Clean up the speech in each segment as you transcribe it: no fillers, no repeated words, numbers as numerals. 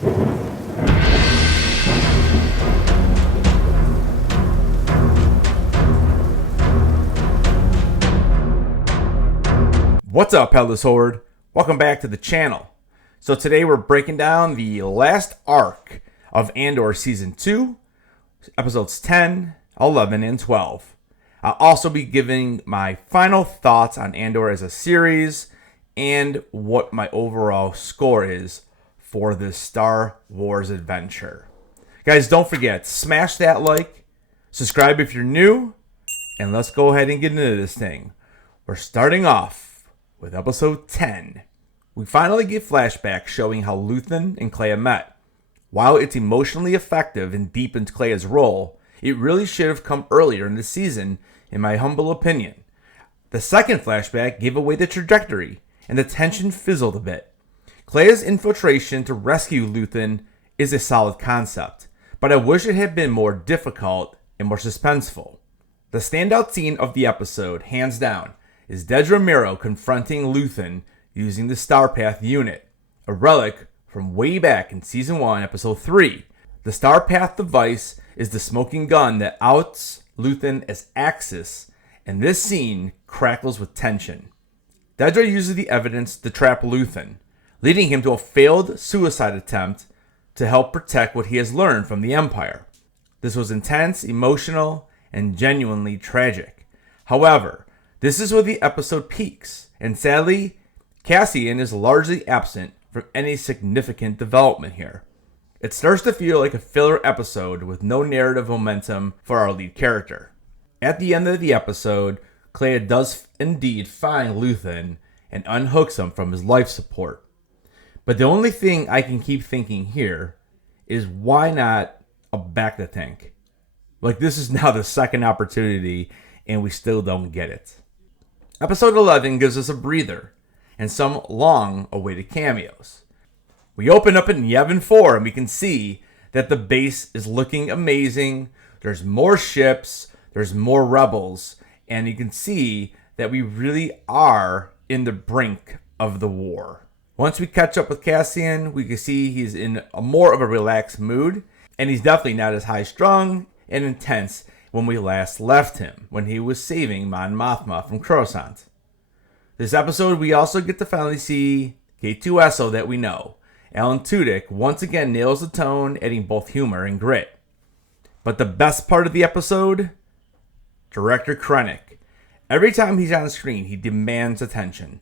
What's up, Headless Horde? Welcome back to the channel. So today we're breaking down the last arc of Andor Season 2, Episodes 10, 11, and 12. I'll also be giving my final thoughts on Andor as a series and what my overall score is for this Star Wars adventure. Guys, don't forget, smash that like, subscribe if you're new, and let's go ahead and get into this thing. We're starting off with Episode 10. We finally get flashbacks showing how Luthen and Clea met. While it's emotionally effective and deepens Clea's role, it really should have come earlier in the season, in my humble opinion. The second flashback gave away the trajectory, and the tension fizzled a bit. Clea's infiltration to rescue Luthen is a solid concept, but I wish it had been more difficult and more suspenseful. The standout scene of the episode, hands down, is Dedra Meero confronting Luthen using the Starpath unit, a relic from way back in Season 1, Episode 3. The Starpath device is the smoking gun that outs Luthen as Axis, and this scene crackles with tension. Dedra uses the evidence to trap Luthen, leading him to a failed suicide attempt to help protect what he has learned from the Empire. This was intense, emotional, and genuinely tragic. However, this is where the episode peaks, and sadly, Cassian is largely absent from any significant development here. It starts to feel like a filler episode with no narrative momentum for our lead character. At the end of the episode, Clea does indeed find Luthen and unhooks him from his life support. But the only thing I can keep thinking here is, why not a bacta tank? Like, this is now the second opportunity and we still don't get it. Episode 11 gives us a breather and some long-awaited cameos. We open up in Yavin 4 and we can see that the base is looking amazing. There's more ships, there's more rebels, and you can see that we really are in the brink of the war. Once we catch up with Cassian, we can see he's in more of a relaxed mood, and he's definitely not as high-strung and intense when we last left him, when he was saving Mon Mothma from Coruscant. This episode, we also get to finally see K2SO that we know. Alan Tudyk once again nails the tone, adding both humor and grit. But the best part of the episode? Director Krennic. Every time he's on screen, he demands attention.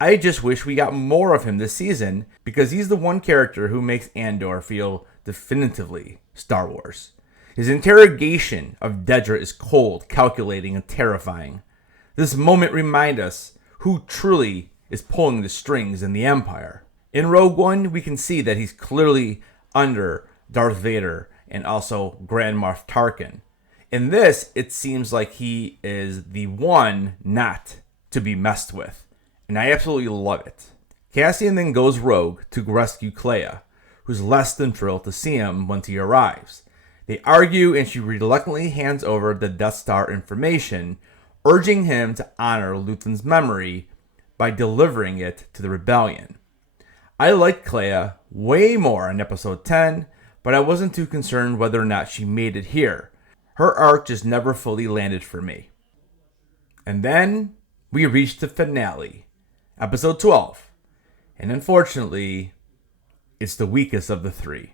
I just wish we got more of him this season, because he's the one character who makes Andor feel definitively Star Wars. His interrogation of Dedra is cold, calculating, and terrifying. This moment reminds us who truly is pulling the strings in the Empire. In Rogue One, we can see that he's clearly under Darth Vader and also Grand Moff Tarkin. In this, it seems like he is the one not to be messed with, and I absolutely love it. Cassian then goes rogue to rescue Clea, who's less than thrilled to see him once he arrives. They argue, and she reluctantly hands over the Death Star information, urging him to honor Luthen's memory by delivering it to the rebellion. I liked Clea way more in Episode 10, but I wasn't too concerned whether or not she made it here. Her arc just never fully landed for me. And then we reached the finale, Episode 12, and unfortunately, it's the weakest of the three.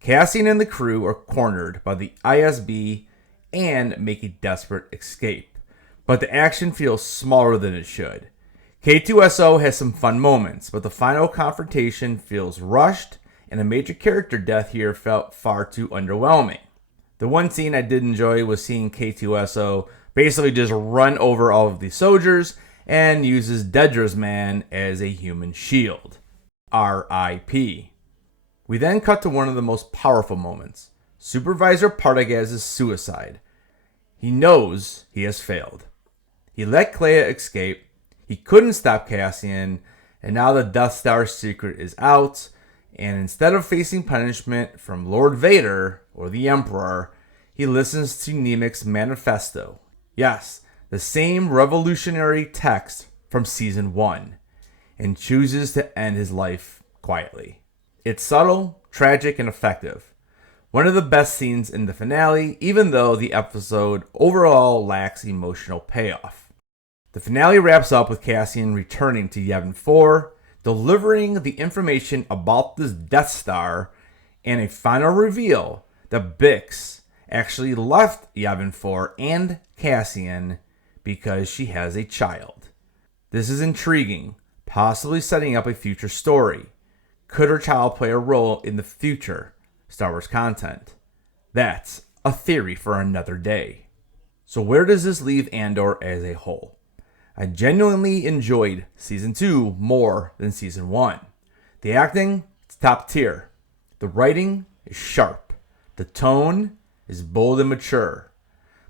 Cassian and the crew are cornered by the ISB and make a desperate escape, but the action feels smaller than it should. K2SO has some fun moments, but the final confrontation feels rushed, and a major character death here felt far too underwhelming. The one scene I did enjoy was seeing K2SO basically just run over all of the soldiers and uses Dedra's man as a human shield. R.I.P. We then cut to one of the most powerful moments, Supervisor Partagaz's suicide. He knows he has failed. He let Clea escape, he couldn't stop Cassian, and now the Death Star secret is out, and instead of facing punishment from Lord Vader or the Emperor, he listens to Nemik's manifesto. Yes, the same revolutionary text from Season 1, and chooses to end his life quietly. It's subtle, tragic, and effective. One of the best scenes in the finale, even though the episode overall lacks emotional payoff. The finale wraps up with Cassian returning to Yavin 4, delivering the information about this Death Star, and a final reveal that Bix actually left Yavin 4 and Cassian because she has a child. This is intriguing, possibly setting up a future story. Could her child play a role in the future Star Wars content? That's a theory for another day. So where does this leave Andor as a whole? I genuinely enjoyed Season 2 more than Season 1. The acting is top tier. The writing is sharp. The tone is bold and mature.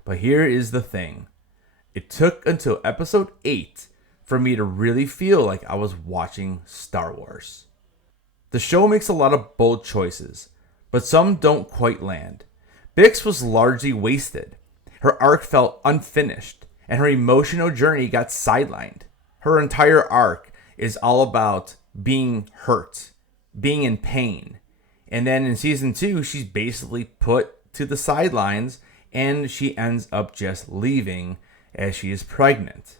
But here is the thing. It took until Episode 8 for me to really feel like I was watching Star Wars. The show makes a lot of bold choices, but some don't quite land. Bix was largely wasted. Her arc felt unfinished, and her emotional journey got sidelined. Her entire arc is all about being hurt, being in pain. And then in Season 2, she's basically put to the sidelines, and she ends up just leaving as she is pregnant.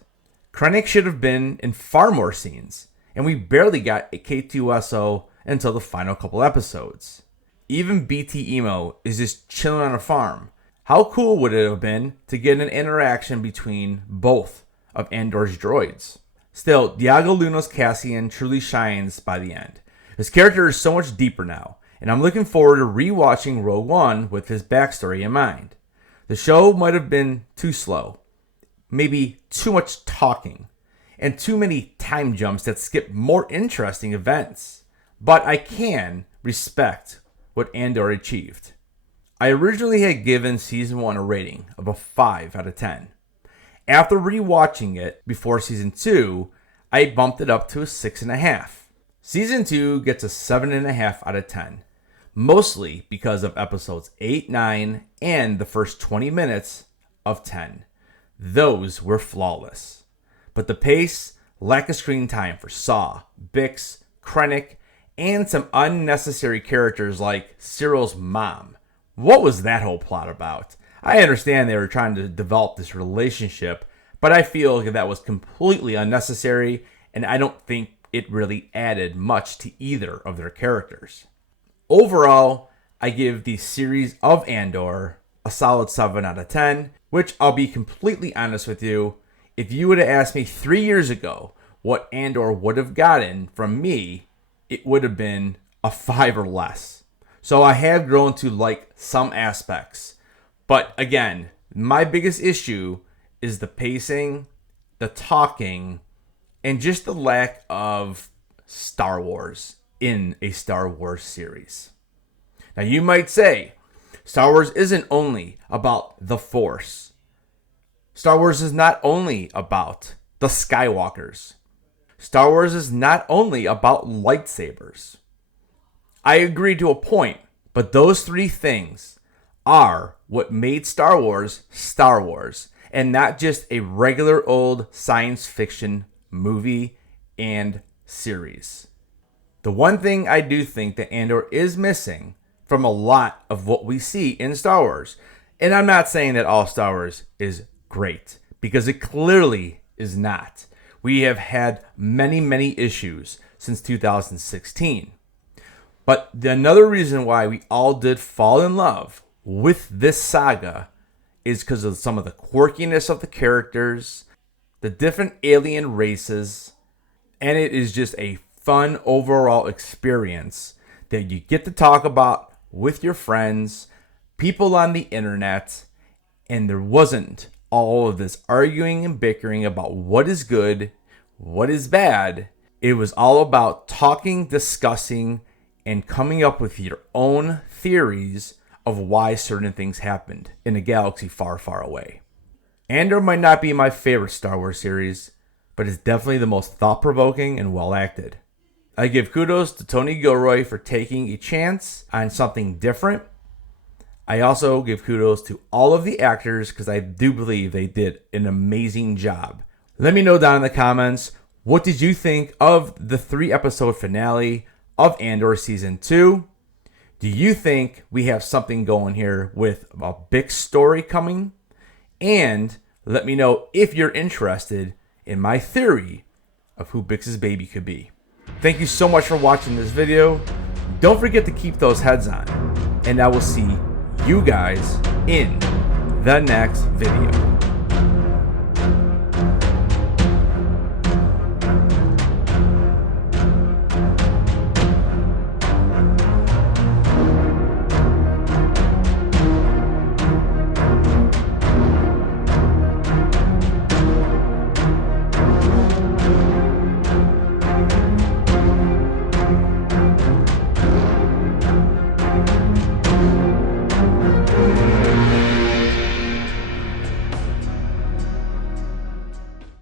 Krennic should have been in far more scenes, and we barely got a K2SO until the final couple episodes. Even BT Emo is just chilling on a farm. How cool would it have been to get an interaction between both of Andor's droids? Still, Diego Luna's Cassian truly shines by the end. His character is so much deeper now, and I'm looking forward to rewatching Rogue One with his backstory in mind. The show might have been too slow, maybe too much talking, and too many time jumps that skip more interesting events. But I can respect what Andor achieved. I originally had given Season 1 a rating of a 5 out of 10. After rewatching it before Season 2, I bumped it up to a 6.5. Season 2 gets a 7.5 out of 10, mostly because of episodes 8, 9, and the first 20 minutes of 10. Those were flawless. But the pace, lack of screen time for Saw, Bix, Krennic, and some unnecessary characters like Cyril's mom. What was that whole plot about? I understand they were trying to develop this relationship, but I feel like that was completely unnecessary, and I don't think it really added much to either of their characters. Overall, I give the series of Andor a solid 7 out of 10, which I'll be completely honest with you, if you would have asked me 3 years ago what Andor would have gotten from me, it would have been a 5 or less. So I have grown to like some aspects. But again, my biggest issue is the pacing, the talking, and just the lack of Star Wars in a Star Wars series. Now you might say, Star Wars isn't only about the Force. Star Wars is not only about the Skywalkers. Star Wars is not only about lightsabers. I agree to a point, but those three things are what made Star Wars, and not just a regular old science fiction movie and series. The one thing I do think that Andor is missing from a lot of what we see in Star Wars, and I'm not saying that all Star Wars is great, because it clearly is not. We have had many, many issues since 2016. But another reason why we all did fall in love with this saga is because of some of the quirkiness of the characters, the different alien races, and it is just a fun overall experience that you get to talk about with your friends, people on the internet, and there wasn't all of this arguing and bickering about what is good, what is bad. It was all about talking, discussing, and coming up with your own theories of why certain things happened in a galaxy far, far away. Andor might not be my favorite Star Wars series, but it's definitely the most thought-provoking and well-acted. I give kudos to Tony Gilroy for taking a chance on something different. I also give kudos to all of the actors because I do believe they did an amazing job. Let me know down in the comments, what did you think of the 3-episode finale of Andor Season 2. Do you think we have something going here with a big story coming? And let me know if you're interested in my theory of who Bix's baby could be. Thank you so much for watching this video. Don't forget to keep those heads on. And I will see you guys in the next video.